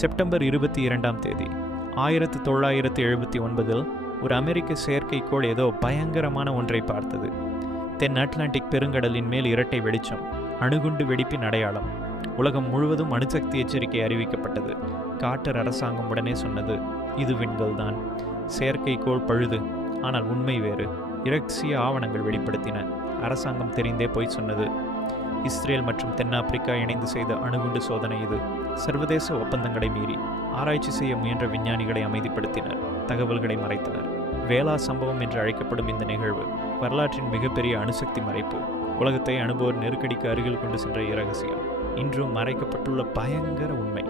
September 22ஆம் தேதி 1979 ஒரு அமெரிக்க செயற்கைக்கோள் ஏதோ பயங்கரமான ஒன்றை பார்த்தது. தென் அட்லாண்டிக் பெருங்கடலின் மேல் இரட்டை வெளிச்சம், அணுகுண்டு வெடிப்பின் அடையாளம். உலகம் முழுவதும் அணுசக்தி எச்சரிக்கை அறிவிக்கப்பட்டது. கார்ட்டர் அரசாங்கம் உடனே சொன்னது, இது விண்கல் தான், செயற்கைக்கோள் பழுது. ஆனால் உண்மை வேறு. இரகசிய ஆவணங்கள் வெளிப்படுத்தின. அரசாங்கம் தெரிந்தே போய் சொன்னது. இஸ்ரேல் மற்றும் தென்னாப்பிரிக்கா இணைந்து செய்த அணுகுண்டு சோதனை இது. சர்வதேச ஒப்பந்தங்களை மீறி ஆராய்ச்சி செய்ய முயன்ற விஞ்ஞானிகளை அமைதிப்படுத்தினர், தகவல்களை மறைத்தனர். வேளா சம்பவம் என்று அழைக்கப்படும் இந்த நிகழ்வு வரலாற்றின் மிகப்பெரிய அணுசக்தி மறைப்பு. உலகத்தை அனுபவர் நெருக்கடிக்கு அருகில் கொண்டு சென்ற இரகசியம் இன்றும் மறைக்கப்பட்டுள்ள பயங்கர உண்மை.